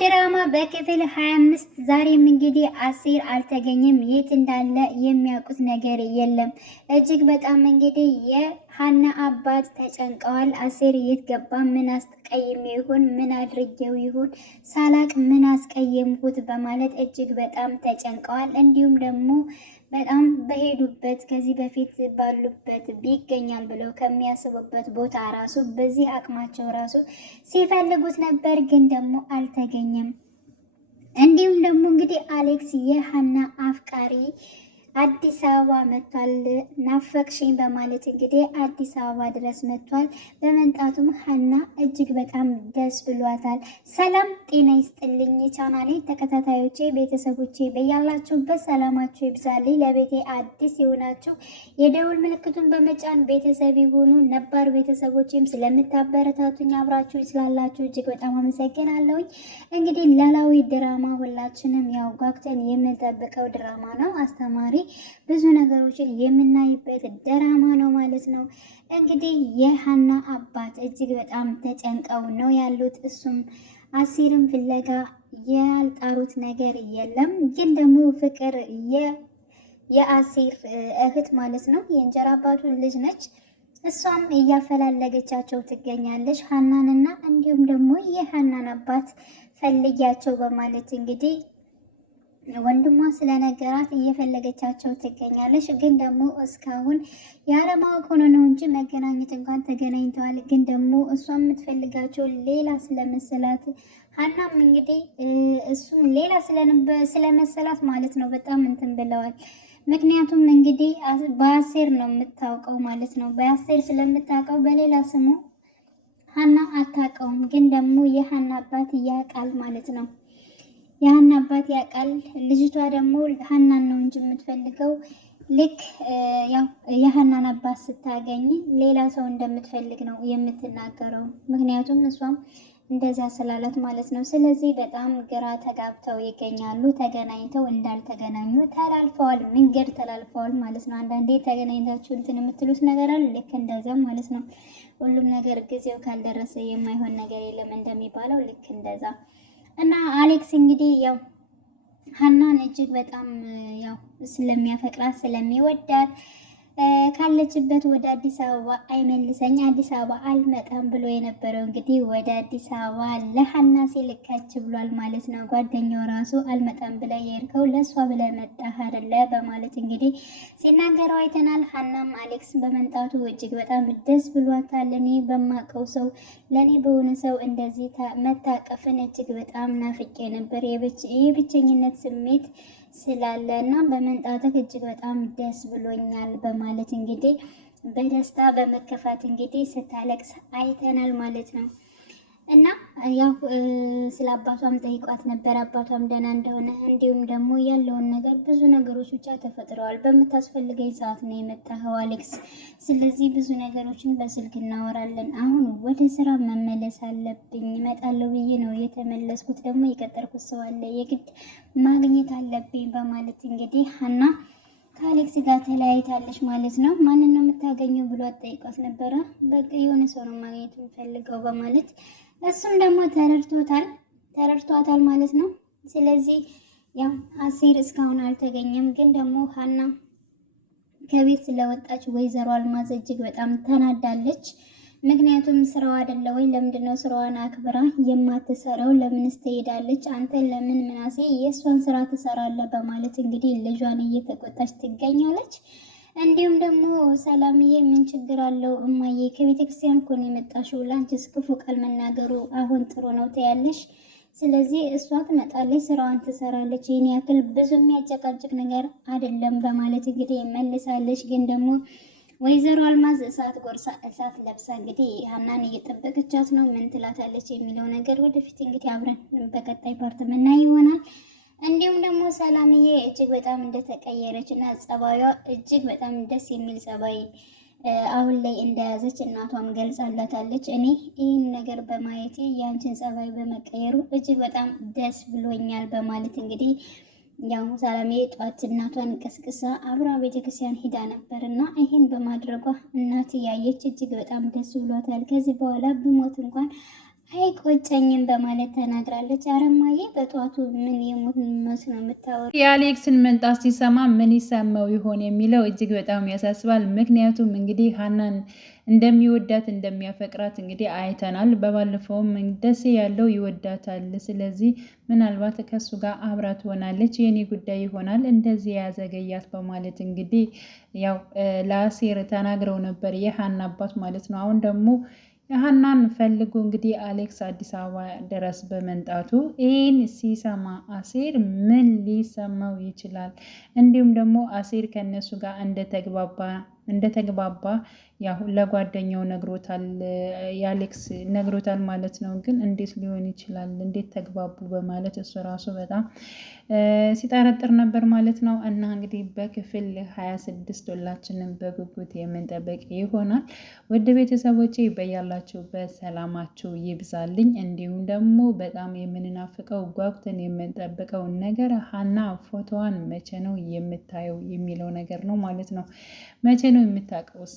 ድራማ በክፍል 25 ዛሬም እንግዲህ አሲር አልተገኘም። የት እንዳለ የሚያውቁት ነገር የለም። እጅግ በጣም እንግዲህ የሀና አባት ተጨንቀዋል። አሲር የት ገባ? ምን አስቀይሜው ይሆን? ምን አድርጌው ይሆን? ሳላቅ ምን አስቀየምኩት? በማለት እጅግ በጣም ተጨንቀዋል። እንዲሁም ደግሞ በጣም በሄዱበት ከዚህ በፊት ባሉበት ቢገኛል ብለው ከሚያስቡበት ቦታ ራሱ በዚህ አቅማቸው ራሱ ሲፈልጉት ነበር፣ ግን ደግሞ አልተገኘም። እንዲሁም ደግሞ እንግዲህ አሌክስ የሀና አፍቃሪ አዲስ አበባ መጥቷል። ናፈቅሽኝ በማለት እንግዲህ አዲስ አበባ ድረስ መጥቷል። በመምጣቱም ሀና እጅግ በጣም ደስ ብሏታል። ሰላም ጤና ይስጥልኝ ቻናሌ ተከታታዮቼ ቤተሰቦቼ፣ በያላችሁበት ሰላማችሁ ይብዛልኝ። ለቤቴ አዲስ የሆናችሁ የደውል ምልክቱን በመጫን ቤተሰብ የሆኑ ነባር ቤተሰቦችም ስለምታበረታቱኝ አብራችሁ ስላላችሁ እጅግ በጣም አመሰግናለሁኝ። እንግዲህ ኖላዊ ድራማ ሁላችንም ያው ጓጉተን የምንጠብቀው ድራማ ነው። አስተማሪ ብዙ ነገሮችን የምናይበት ድራማ ነው ማለት ነው። እንግዲህ የሀና አባት እጅግ በጣም ተጨንቀው ነው ያሉት። እሱም አሲርን ፍለጋ ያልጣሩት ነገር የለም። ግን ደግሞ ፍቅር የአሲር እህት ማለት ነው፣ የእንጀራ አባቱ ልጅ ነች። እሷም እያፈላለገቻቸው ትገኛለች ሀናንና እንዲሁም ደግሞ የሀናን አባት ፈልጊያቸው በማለት እንግዲህ ወንድሟ ስለነገራት እየፈለገቻቸው ትገኛለች። ግን ደግሞ እስካሁን ያለማወቅ ሆኖ ነው እንጂ መገናኘት እንኳን ተገናኝተዋል። ግን ደግሞ እሷ የምትፈልጋቸው ሌላ ስለመሰላት ሀናም እንግዲህ እሱም ሌላ ስለመሰላት ማለት ነው በጣም እንትን ብለዋል። ምክንያቱም እንግዲህ በአሴር ነው የምታውቀው ማለት ነው። በአሴር ስለምታውቀው በሌላ ስሙ ሀና አታውቀውም። ግን ደግሞ የሀና አባት ያውቃል ማለት ነው። የሀና አባት ያውቃል። ልጅቷ ደግሞ ሀናን ነው እንጂ የምትፈልገው ልክ ያው የሀናን አባት ስታገኝ ሌላ ሰው እንደምትፈልግ ነው የምትናገረው። ምክንያቱም እሷም እንደዛ ስላላት ማለት ነው። ስለዚህ በጣም ግራ ተጋብተው ይገኛሉ። ተገናኝተው እንዳልተገናኙ ተላልፈዋል፣ መንገድ ተላልፈዋል ማለት ነው። አንዳንዴ ተገናኝታችሁ እንትን የምትሉት ነገር አለ፣ ልክ እንደዛ ማለት ነው። ሁሉም ነገር ጊዜው ካልደረሰ የማይሆን ነገር የለም እንደሚባለው ልክ እንደዛ እና አሌክስ እንግዲህ ያው ሀናን እጅግ በጣም ያው ስለሚያፈቅራት ስለሚወዳት ካለችበት ወደ አዲስ አበባ አይመልሰኝ አዲስ አበባ አልመጣም ብሎ የነበረው እንግዲህ ወደ አዲስ አበባ ለሀና ሲልካች ብሏል ማለት ነው። ጓደኛው ራሱ አልመጣም ብለ የሄድከው ለእሷ ብለ መጣህ አይደለ በማለት እንግዲህ ሲናገረው አይተናል። ሀናም አሌክስ በመምጣቱ እጅግ በጣም ደስ ብሏታል። እኔ በማቀው ሰው ለእኔ በሆነ ሰው እንደዚህ መታቀፍን እጅግ በጣም ናፍቄ ነበር፣ የብቸኝነት ስሜት ስላለ እና በመምጣትህ እጅግ በጣም ደስ ብሎኛል በማለት እንግዲህ በደስታ በመከፋት እንግዲህ ስታለቅስ አይተናል ማለት ነው። እና ያው ስለ አባቷም ጠይቋት ነበር፣ አባቷም ደህና እንደሆነ እንዲሁም ደግሞ ያለውን ነገር ብዙ ነገሮች ብቻ ተፈጥረዋል። በምታስፈልገኝ ሰዓት ነው የመጣኸው አሌክስ፣ ስለዚህ ብዙ ነገሮችን በስልክ እናወራለን። አሁን ወደ ስራ መመለስ አለብኝ፣ እመጣለሁ ብዬ ነው የተመለስኩት። ደግሞ የቀጠርኩት ሰው አለ፣ የግድ ማግኘት አለብኝ በማለት እንግዲህ ሀና ከአሌክስ ጋር ተለያይታለች ማለት ነው። ማንን ነው የምታገኘው ብሎ ጠይቋት ነበረ። በቃ የሆነ ሰው ነው ማግኘት የምፈልገው በማለት እሱም ደግሞ ተረድቷታል ማለት ነው። ስለዚህ ያው አሲር እስካሁን አልተገኘም። ግን ደግሞ ሀና ከቤት ስለወጣች ወይዘሮ አልማዝ እጅግ በጣም ተናዳለች። ምክንያቱም ስራዋ አይደለ ወይ? ለምንድነው ስራዋን አክብራ የማትሰራው? ለምንስ ትሄዳለች? አንተ ለምን ምናሴ የእሷን ስራ ትሰራለህ? በማለት እንግዲህ ልጇን እየተቆጣች ትገኛለች። እንዲሁም ደግሞ ሰላምዬ ምን ችግር አለው እማዬ? ከቤተ ክርስቲያን እኮ ነው የመጣሽው። ለአንቺስ ክፉ ቃል መናገሩ አሁን ጥሩ ነው ትያለሽ። ስለዚህ እሷ ትመጣለች፣ ስራዋን ትሰራለች። ይህን ያክል ብዙ የሚያጨቃጭቅ ነገር አይደለም በማለት እንግዲህ መልሳለች። ግን ደግሞ ወይዘሮ አልማዝ እሳት ጎርሳ እሳት ለብሳ እንግዲህ ሀናን እየጠበቀቻት ነው። ምን ትላታለች የሚለው ነገር ወደፊት እንግዲህ አብረን በቀጣይ ፓርት ምናይ ይሆናል። እንዲሁም ደግሞ ሰላምዬ እጅግ በጣም እንደተቀየረች እና ጸባዩዋ እጅግ በጣም ደስ የሚል ጸባይ አሁን ላይ እንደያዘች እናቷም ገልጻላታለች። እኔ ይህን ነገር በማየቴ የአንችን ጸባይ በመቀየሩ እጅግ በጣም ደስ ብሎኛል በማለት እንግዲህ ያው ሰላምዬ ጧት እናቷን ቀስቅሳ አብራ ቤተክርስቲያን ሂዳ ነበር እና ይህን በማድረጓ እናት ያየች እጅግ በጣም ደስ ብሏታል። ከዚህ በኋላ ብሞት እንኳን አይቆጨኝም በማለት ተናግራለች። አረማዬ በጠዋቱ ምን የሞት መስ ነው የምታወራው? የአሌክስን መንጣት ሲሰማ ምን ይሰማው ይሆን የሚለው እጅግ በጣም ያሳስባል። ምክንያቱም እንግዲህ ሀናን እንደሚወዳት እንደሚያፈቅራት እንግዲህ አይተናል። በባለፈውም ደስ ያለው ይወዳታል። ስለዚህ ምናልባት ከሱ ጋር አብራ ትሆናለች፣ የኔ ጉዳይ ይሆናል እንደዚህ ያዘገያት በማለት እንግዲህ ያው ለአሴር ተናግረው ነበር፣ የሀና አባት ማለት ነው። አሁን ደግሞ ሀናን ፈልጎ እንግዲህ አሌክስ አዲስ አበባ ድረስ በመምጣቱ ይህን ሲሰማ አሴር ምን ሊሰማው ይችላል? እንዲሁም ደግሞ አሴር ከነሱ ጋር እንደተግባባ ያው ለጓደኛው ነግሮታል፣ የአሌክስ ነግሮታል ማለት ነው። ግን እንዴት ሊሆን ይችላል? እንዴት ተግባቡ? በማለት እሱ ራሱ በጣም ሲጠረጥር ነበር ማለት ነው። እና እንግዲህ በክፍል 26 ሁላችንም በጉጉት የምንጠብቅ ይሆናል። ውድ ቤተሰቦቼ በያላችሁበት ሰላማችሁ ይብዛልኝ። እንዲሁም ደግሞ በጣም የምንናፍቀው ጓጉተን የምንጠብቀው ነገር ሀና ፎቶዋን መቼ ነው የምታየው የሚለው ነገር ነው ማለት ነው። መቼ ነው የምታውቀውስ?